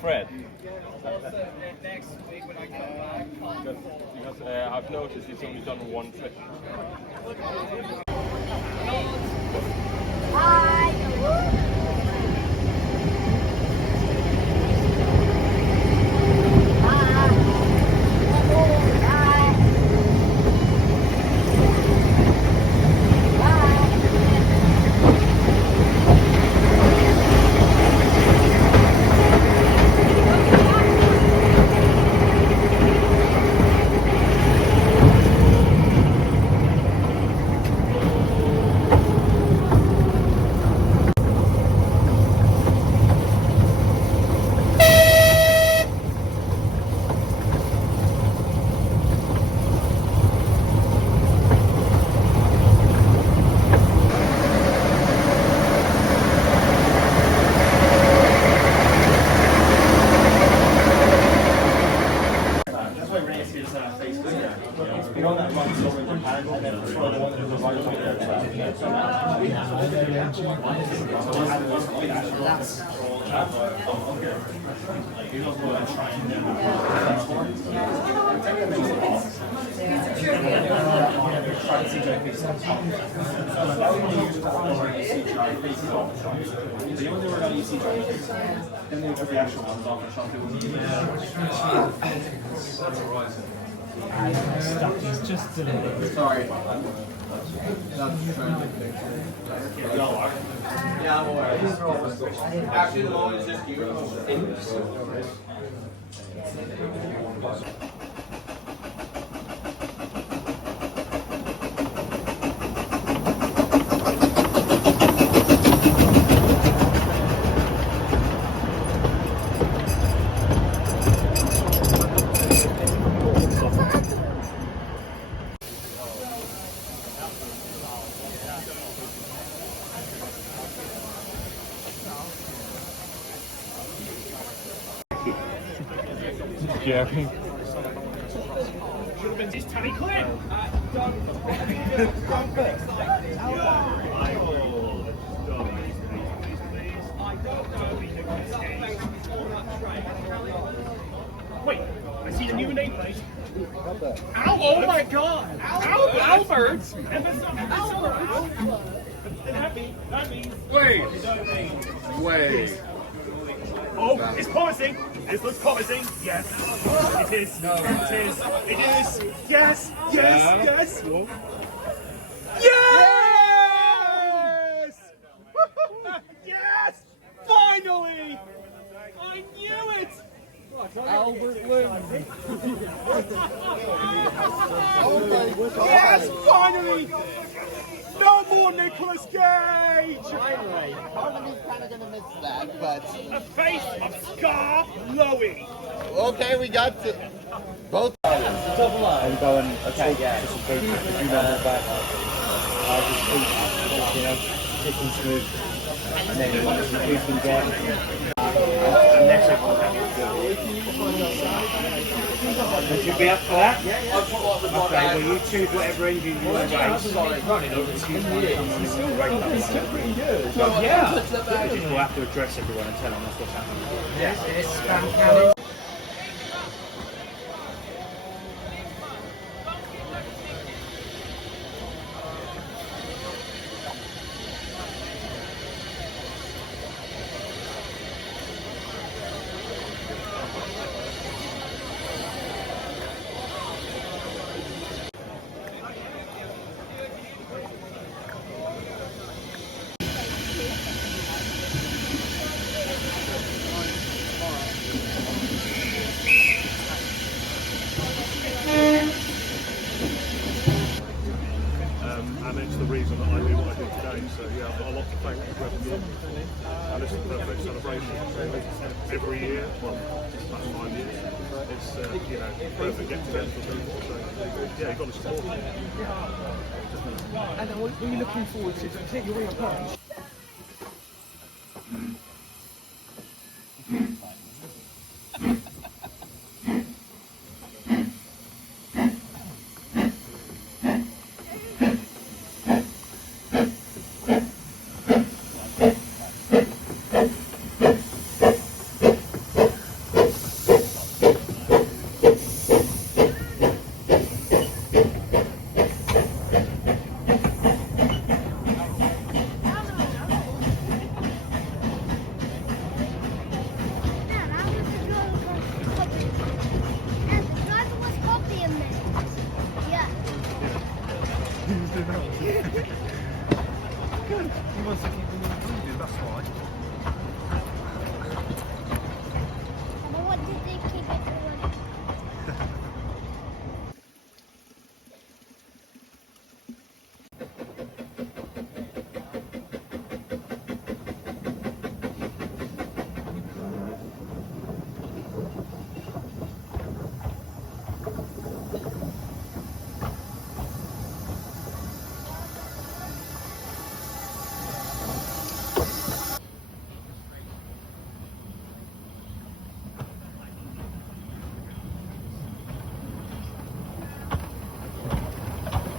Fred. Next week when I come back. Because I've noticed he's only done one trip. He's just delivered. Sorry. Yeah, I'm aware. Actually, the moment is just you. Jerry. Is Talyllyn? Wait, I see the new nameplate. Oh my God! Albert! That means. Wait. Oh, it's promising. This looks promising. Yes, it is. It is. It is. Yes. Yes. Yes. Yes. Finally! I knew it. Albert Lynn. Yes, finally! No more Nicolas Cage! Finally. Part of me's kind of going to miss that, but... A face of Scar Lowy. Okay, we got to... both. And going, okay, yeah, just a few numbers back. Just keep, you know, kicking smooth. And then you can get... unless everyone's having a good. Would you be up for that? Yeah. Okay, well you choose whatever engine you want to race. Running over 2 years. It's still pretty good. Well, yeah. We'll have to address everyone and tell them that's what's happening. Yes, it is. And it's the reason that I do what I do today. So yeah, I've got a lot to thank for everything. And it's a perfect celebration. Every year, well, about 5 years, it's you know, perfect get together for people. So yeah, you've got to support it. And then what are you looking forward to? Take your real punch. Good. He wants to keep them included, that's why. What did they keep it for?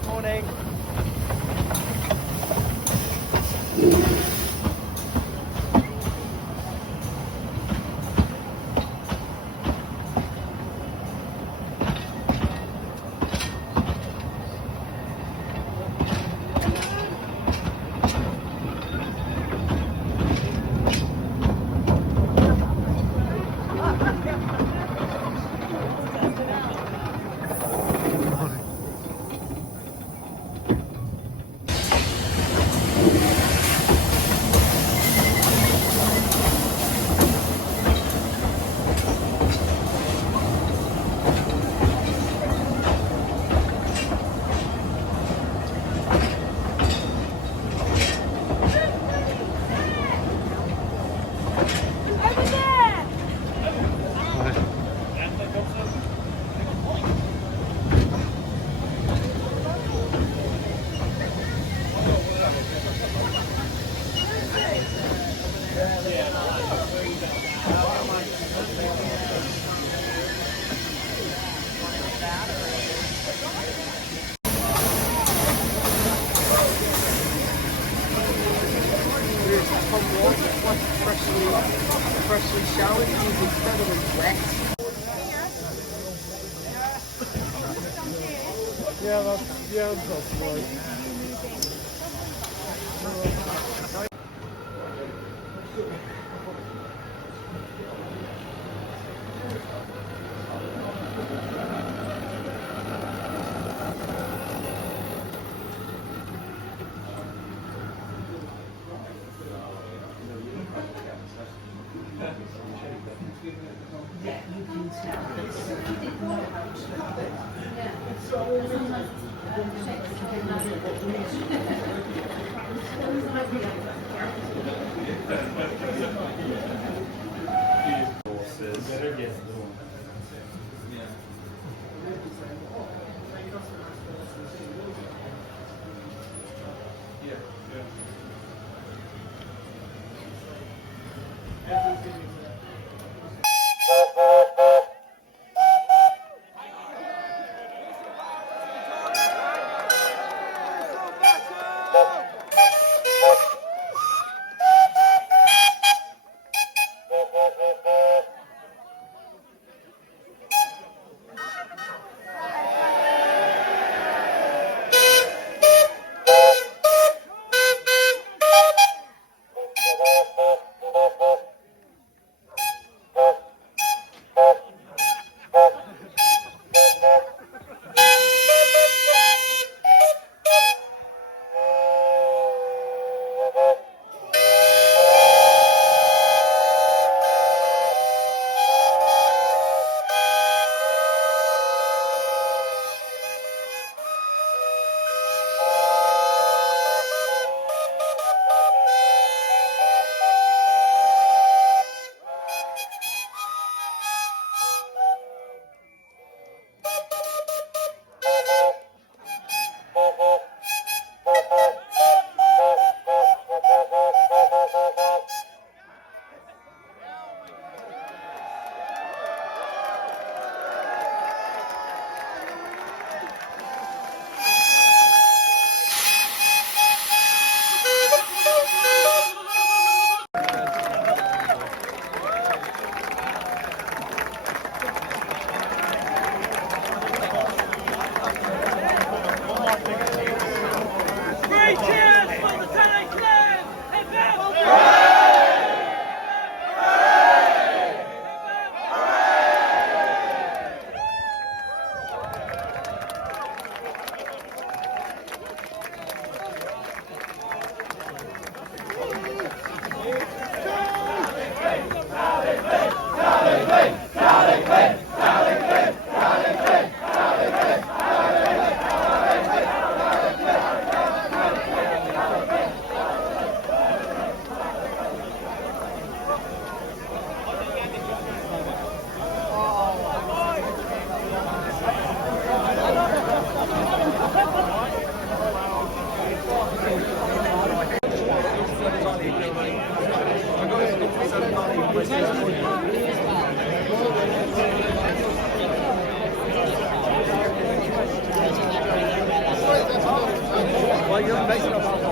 Morning. Freshly showered, he's incredibly wet. Yeah, that's right. Well, you're basing off